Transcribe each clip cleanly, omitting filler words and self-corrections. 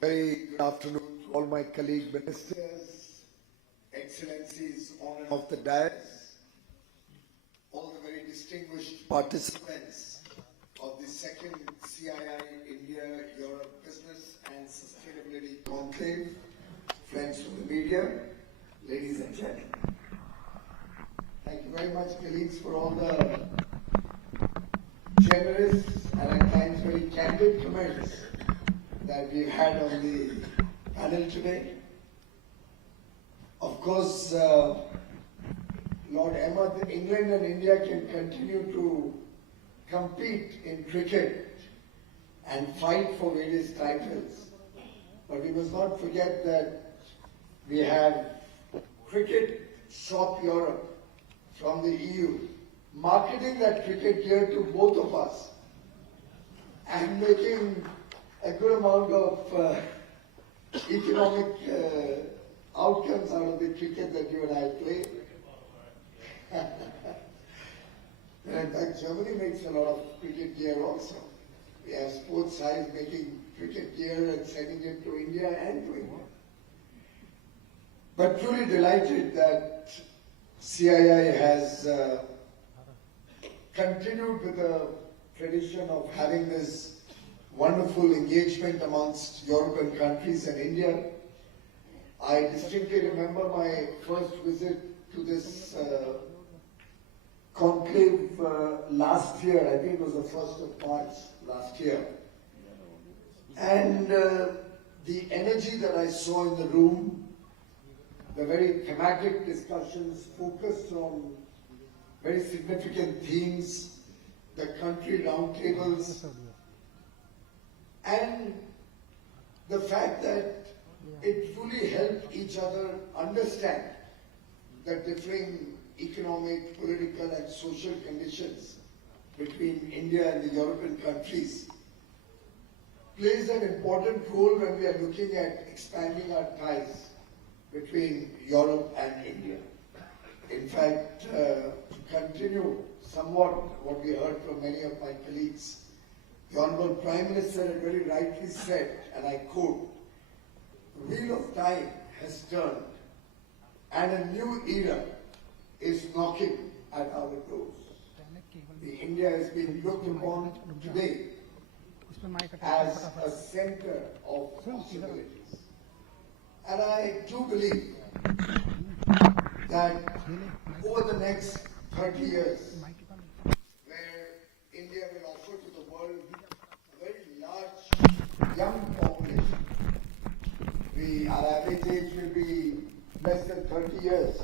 Very good afternoon to all my colleague ministers, excellencies on and off the dais, all the very distinguished participants of the second CII India-Europe Business and Sustainability Conclave, friends from the media, ladies and gentlemen. Thank you very much, colleagues, for all the generous and at times very candid comments that we've had on the panel today. Of course, Lord Ahmed, England and India can continue to compete in cricket and fight for various titles. But we must not forget that we have Cricket Shop Europe from the EU marketing that cricket gear to both of us and making a good amount of economic outcomes out of the cricket that you and I play. And in fact, Germany makes a lot of cricket gear also. We have sports sides making cricket gear and sending it to India and to India. But truly delighted that CII has continued with the tradition of having this wonderful engagement amongst European countries and India. I distinctly remember my first visit to this conclave last year. I think it was the 1st of March last year. And the energy that I saw in the room, the very thematic discussions focused on very significant themes, the country roundtables, and the fact that it truly helped each other understand the differing economic, political and social conditions between India and the European countries plays an important role when we are looking at expanding our ties between Europe and India. In fact, to continue somewhat what we heard from many of my colleagues, the Honorable Prime Minister had very rightly said, and I quote, "The wheel of time has turned and a new era is knocking at our doors." The India is being looked upon today as a center of possibilities. And I do believe that over the next 30 years, where India will offer to the world a very large young population, our average age will be less than 30 years,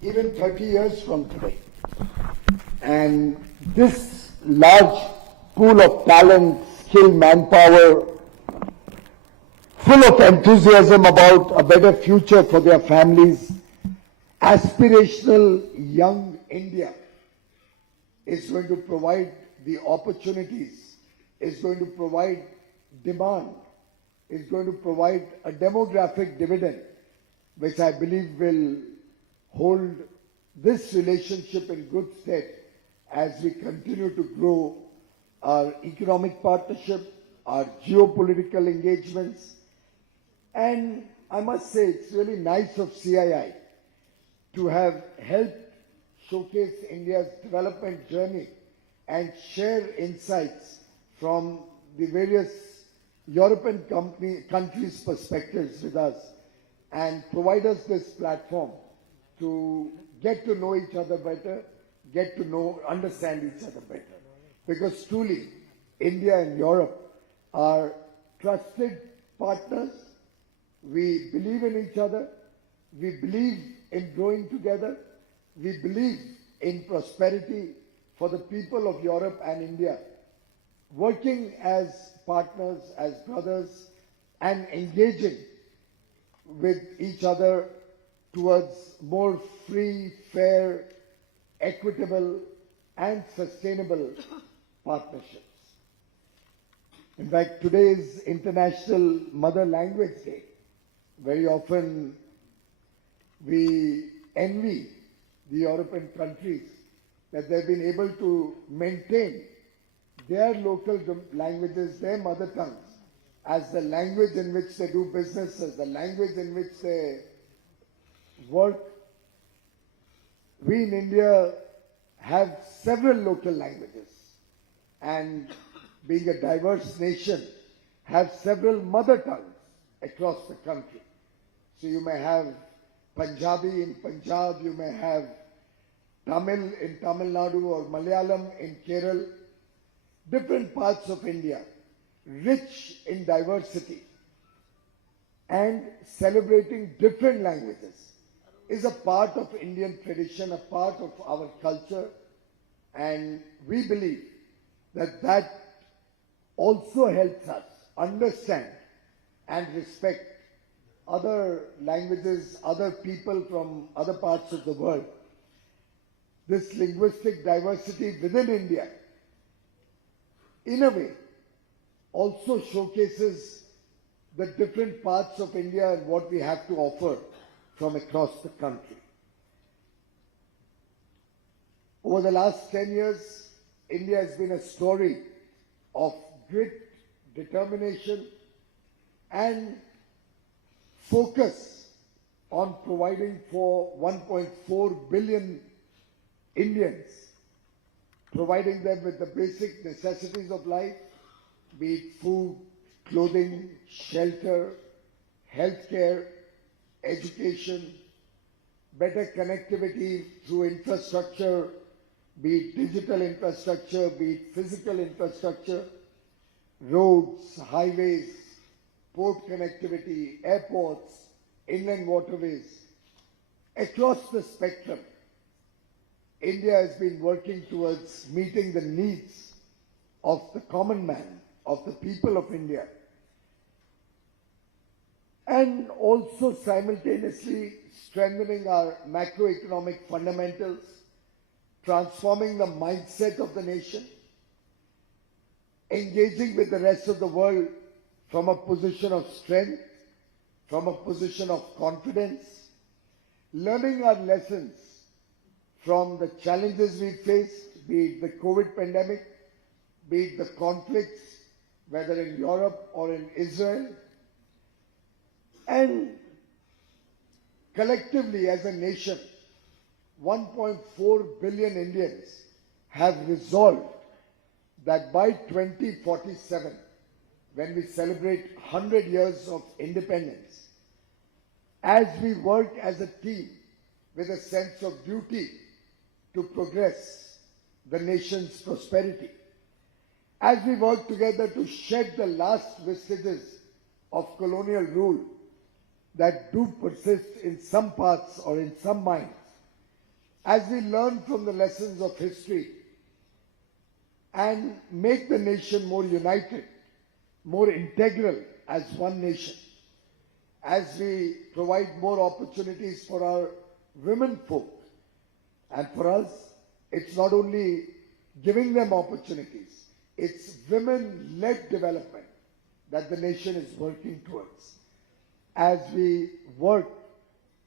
even 30 years from today. And this large pool of talent, skill, manpower, full of enthusiasm about a better future for their families, aspirational young India is going to provide the opportunities, is going to provide demand, is going to provide a demographic dividend, which I believe will hold this relationship in good stead as we continue to grow our economic partnership, our geopolitical engagements. And I must say, it's really nice of CII to have helped showcase India's development journey and share insights from the various European countries' perspectives with us and provide us this platform to get to know each other better, understand each other better. Because truly, India and Europe are trusted partners. We believe in each other. We believe in growing together. We believe in prosperity for the people of Europe and India, working as partners, as brothers, and engaging with each other towards more free, fair, equitable, and sustainable partnerships. In fact, today is International Mother Language Day. Very often we envy the European countries that they've been able to maintain their local languages, their mother tongues, as the language in which they do business, as the language in which they work. We in India have several local languages, and being a diverse nation, have several mother tongues across the country. So you may have Punjabi in Punjab, you may have Tamil in Tamil Nadu or Malayalam in Kerala. Different parts of India, rich in diversity, and celebrating different languages is a part of Indian tradition, a part of our culture, and we believe that that also helps us understand and respect other languages, other people from other parts of the world. This linguistic diversity within India, in a way, also showcases the different parts of India and what we have to offer from across the country. Over the last 10 years, India has been a story of grit, determination, and focus on providing for 1.4 billion Indians, providing them with the basic necessities of life, be it food, clothing, shelter, healthcare, education, better connectivity through infrastructure, be it digital infrastructure, be it physical infrastructure, roads, highways, port connectivity, airports, inland waterways. Across the spectrum, India has been working towards meeting the needs of the common man, of the people of India, and also simultaneously strengthening our macroeconomic fundamentals, transforming the mindset of the nation, engaging with the rest of the world from a position of strength, from a position of confidence, learning our lessons from the challenges we faced, be it the COVID pandemic, be it the conflicts, whether in Europe or in Israel, and collectively as a nation, 1.4 billion Indians have resolved that by 2047, when we celebrate 100 years of independence, as we work as a team with a sense of duty to progress the nation's prosperity, as we work together to shed the last vestiges of colonial rule that do persist in some parts or in some minds, as we learn from the lessons of history and make the nation more united, more integral as one nation, as we provide more opportunities for our women folk. And for us, it's not only giving them opportunities, it's women-led development that the nation is working towards. As we work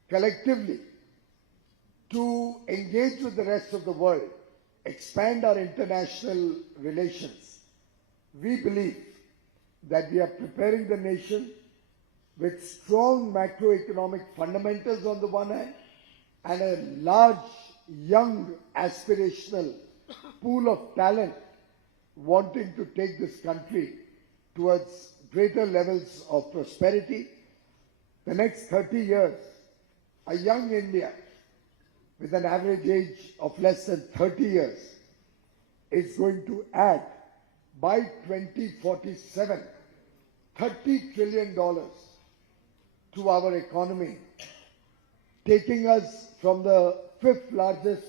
collectively to engage with the rest of the world, expand our international relations, we believe that we are preparing the nation with strong macroeconomic fundamentals on the one hand and a large, young, aspirational pool of talent wanting to take this country towards greater levels of prosperity. The next 30 years, a young India with an average age of less than 30 years is going to add by 2047 $30 trillion to our economy, taking us from the 5th largest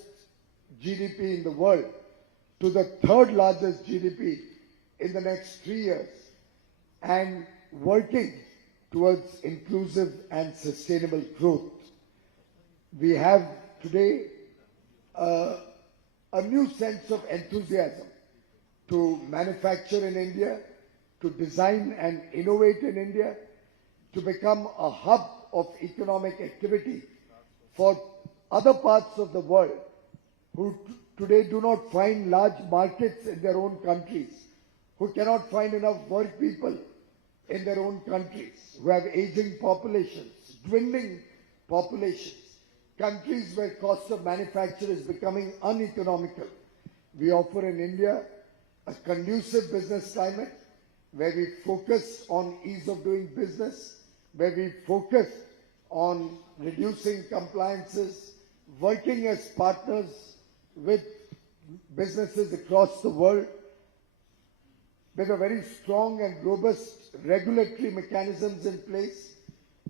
GDP in the world to the 3rd largest GDP in the next 3 years, and working towards inclusive and sustainable growth. We have today a new sense of enthusiasm to manufacture in India, to design and innovate in India, to become a hub of economic activity for other parts of the world who today do not find large markets in their own countries, who cannot find enough work people in their own countries, who have aging populations, dwindling populations, countries where cost of manufacture is becoming uneconomical. We offer in India a conducive business climate where we focus on ease of doing business, where we focus on reducing compliances, working as partners with businesses across the world, with a very strong and robust regulatory mechanisms in place.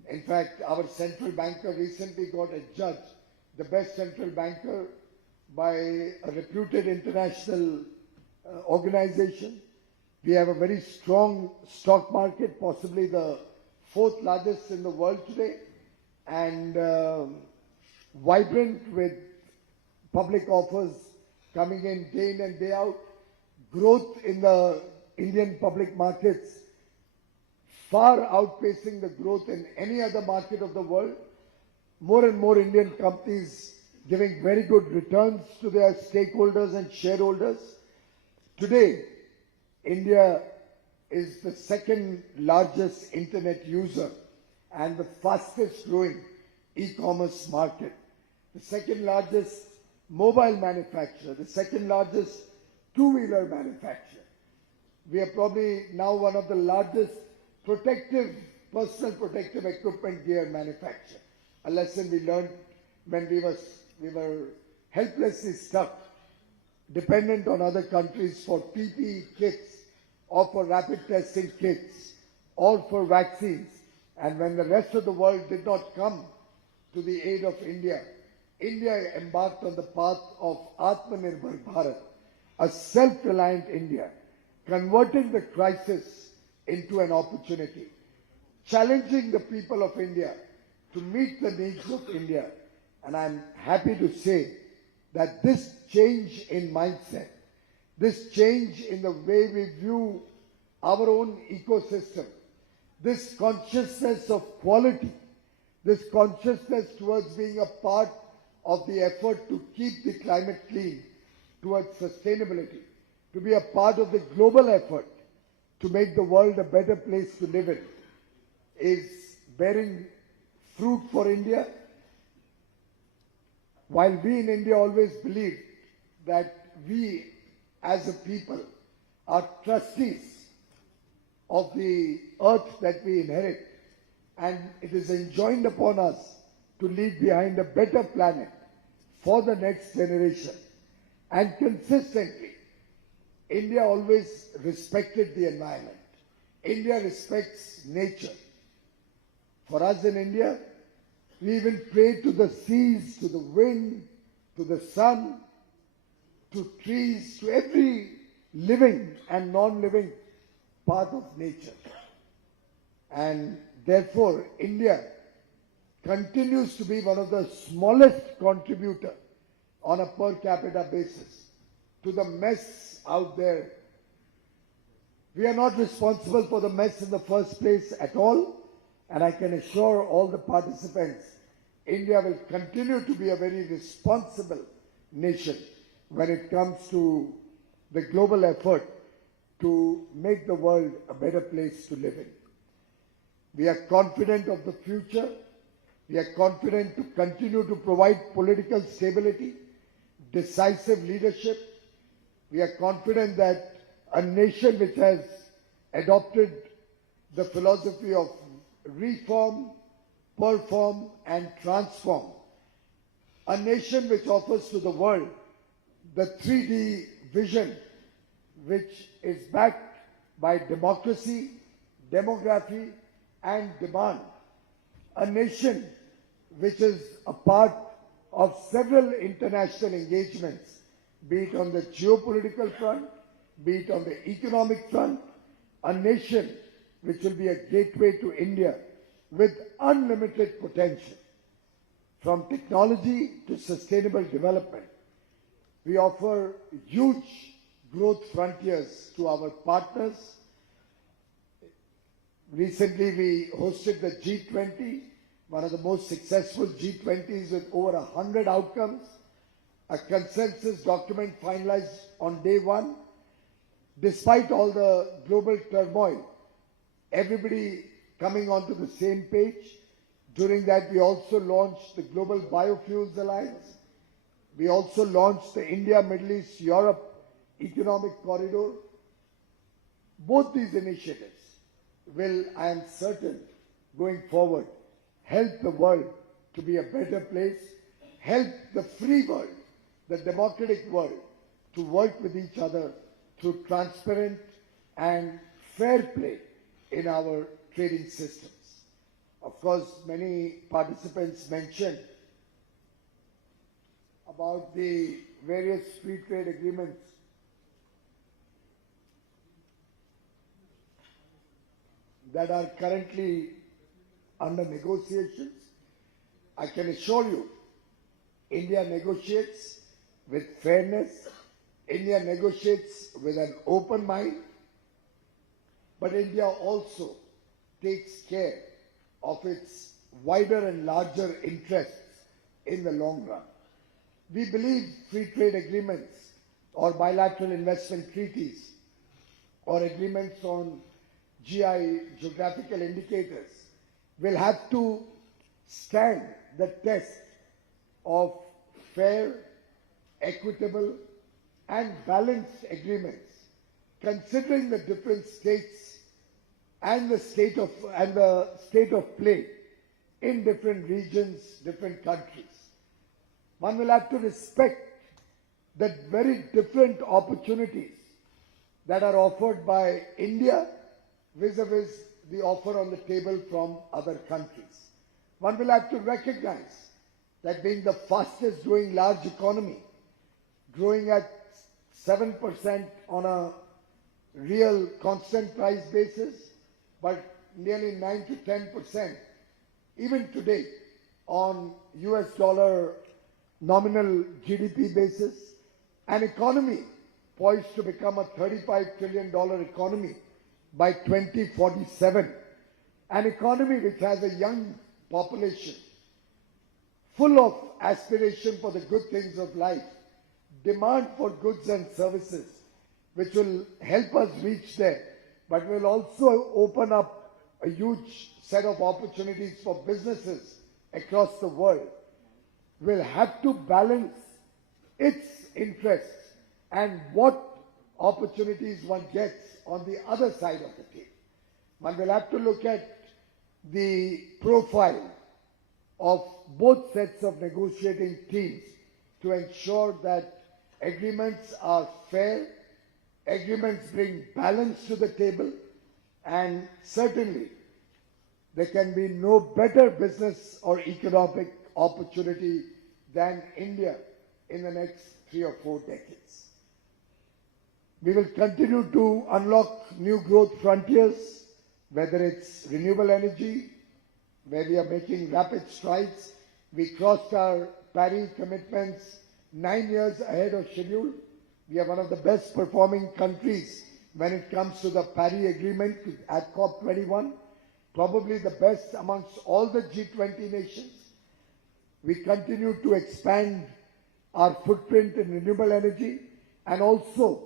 In fact, our central banker recently got adjudged the best central banker by a reputed international organization. We have a very strong stock market, possibly the fourth largest in the world today, and vibrant with public offers coming in day in and day out. Growth in the Indian public markets far outpacing the growth in any other market of the world. More and more Indian companies giving very good returns to their stakeholders and shareholders. Today, India is the second largest internet user and the fastest growing e-commerce market, the second largest mobile manufacturer, the second largest two-wheeler manufacturer. We are probably now one of the largest personal protective equipment gear manufacturer. A lesson we learned when we were helplessly stuck, dependent on other countries for PPE kits or for rapid testing kits or for vaccines. And when the rest of the world did not come to the aid of India, India embarked on the path of Atmanirbhar Bharat, a self-reliant India, converting the crisis into an opportunity, challenging the people of India to meet the needs of India. And I'm happy to say that this change in mindset, this change in the way we view our own ecosystem, this consciousness of quality, this consciousness towards being a part of the effort to keep the climate clean, towards sustainability, to be a part of the global effort to make the world a better place to live in, is bearing fruit for India. While we in India always believe that we as a people are trustees of the earth that we inherit, and it is enjoined upon us to leave behind a better planet for the next generation. And consistently, India always respected the environment. India respects nature. For us in India, we even pray to the seas, to the wind, to the sun, to trees, to every living and non-living part of nature. And therefore, India continues to be one of the smallest contributor on a per capita basis to the mess out there. We are not responsible for the mess in the first place at all, and I can assure all the participants, India will continue to be a very responsible nation when it comes to the global effort to make the world a better place to live in. We are confident of the future. We are confident to continue to provide political stability, decisive leadership. We are confident that a nation which has adopted the philosophy of reform, perform and transform, a nation which offers to the world the 3D vision, which is backed by democracy, demography and demand, a nation which is a part of several international engagements, be it on the geopolitical front, be it on the economic front, a nation which will be a gateway to India with unlimited potential. From technology to sustainable development, we offer huge growth frontiers to our partners. Recently, we hosted the G20, one of the most successful G20s with over 100 outcomes, a consensus document finalized on day one. Despite all the global turmoil, everybody coming onto the same page. During that, we also launched the Global Biofuels Alliance. We also launched the India, Middle East, Europe Economic Corridor. Both these initiatives will, I am certain, going forward, help the world to be a better place, help the free world, the democratic world, to work with each other through transparent and fair play in our trading systems. Of course, many participants mentioned about the various free trade agreements that are currently under negotiations. I can assure you, India negotiates with fairness, India negotiates with an open mind, but India also takes care of its wider and larger interests in the long run. We believe free trade agreements or bilateral investment treaties or agreements on GI, geographical indicators, will have to stand the test of fair, equitable and balanced agreements, considering the different states and the state of play in different regions, different countries. One will have to respect the very different opportunities that are offered by India vis-a-vis the offer on the table from other countries. One will have to recognize that being the fastest growing large economy, growing at 7% on a real constant price basis, but nearly 9 to 10% even today on US dollar nominal GDP basis, an economy poised to become a $35 trillion economy by 2047, an economy which has a young population, full of aspiration for the good things of life, demand for goods and services, which will help us reach there, but will also open up a huge set of opportunities for businesses across the world, will have to balance its interests and what opportunities one gets on the other side of the table. One will have to look at the profile of both sets of negotiating teams to ensure that agreements are fair, agreements bring balance to the table, and certainly there can be no better business or economic opportunity than India in the next 3 or 4 decades. We will continue to unlock new growth frontiers, whether it's renewable energy, where we are making rapid strides. We crossed our Paris commitments 9 years ahead of schedule. We are one of the best performing countries when it comes to the Paris Agreement at COP21, probably the best amongst all the G20 nations. We continue to expand our footprint in renewable energy and also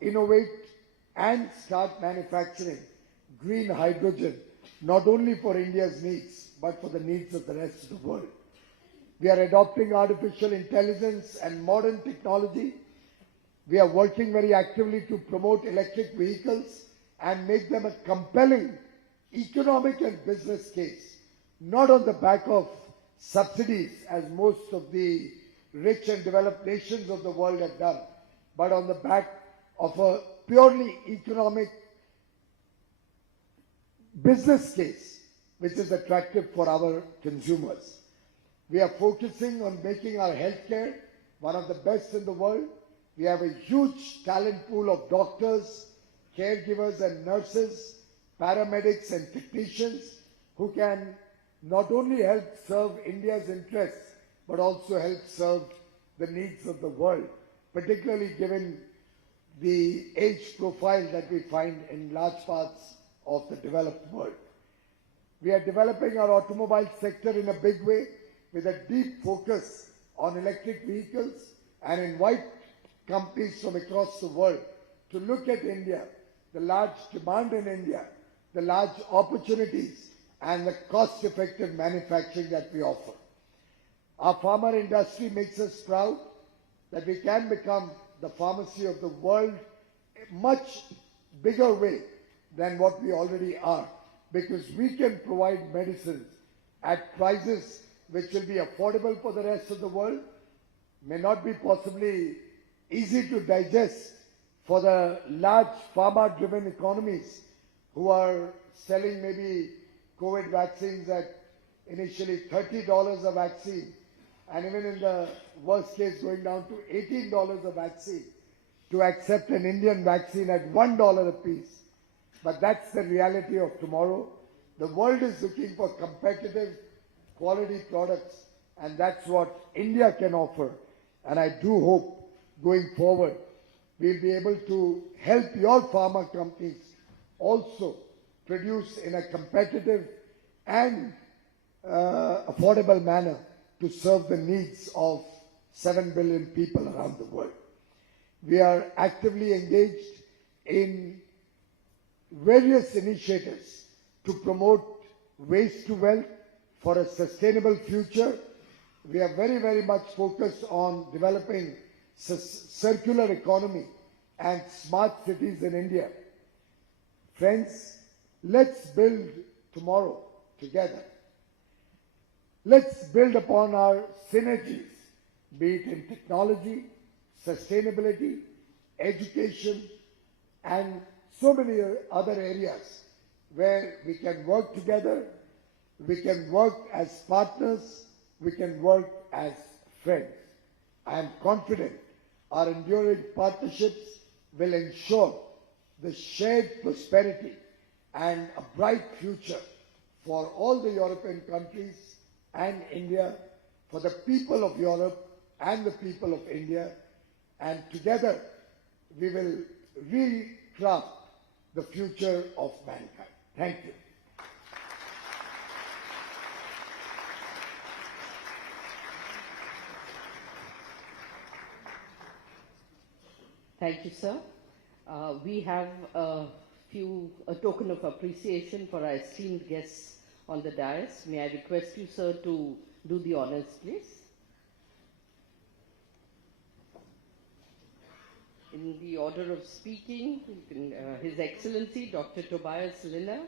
innovate and start manufacturing green hydrogen, not only for India's needs, but for the needs of the rest of the world. We are adopting artificial intelligence and modern technology. We are working very actively to promote electric vehicles and make them a compelling economic and business case, not on the back of subsidies as most of the rich and developed nations of the world have done, but on the back of a purely economic business case which is attractive for our consumers. We are focusing on making our healthcare one of the best in the world. We have a huge talent pool of doctors, caregivers and nurses, paramedics and technicians who can not only help serve India's interests, but also help serve the needs of the world, particularly given the age profile that we find in large parts of the developed world. We are developing our automobile sector in a big way with a deep focus on electric vehicles and invite companies from across the world to look at India, the large demand in India the large opportunities and the cost-effective manufacturing that we offer. Our farmer industry makes us proud that we can become the pharmacy of the world in a much bigger way than what we already are, because we can provide medicines at prices which will be affordable for the rest of the world, may not be possibly easy to digest for the large pharma-driven economies who are selling maybe COVID vaccines at initially $30 a vaccine, and even in the worst case going down to $18 a vaccine, to accept an Indian vaccine at $1 a piece. But that's the reality of tomorrow. The world is looking for competitive quality products, and that's what India can offer. And I do hope going forward we'll be able to help your pharma companies also produce in a competitive and affordable manner to serve the needs of 7 billion people around the world. We are actively engaged in various initiatives to promote waste to wealth for a sustainable future. We are very, very much focused on developing circular economy and smart cities in India. Friends, let's build tomorrow together. Let's build upon our synergies, be it in technology, sustainability, education, and so many other areas where we can work together, we can work as partners, we can work as friends. I am confident our enduring partnerships will ensure the shared prosperity and a bright future for all the European countries and India, for the people of Europe and the people of India, and together we will recraft the future of mankind. Thank you. Thank you, sir. We have a token of appreciation for our esteemed guests on the dais. May I request you, sir, to do the honors, please. In the order of speaking, His Excellency Dr. Tobias Liller,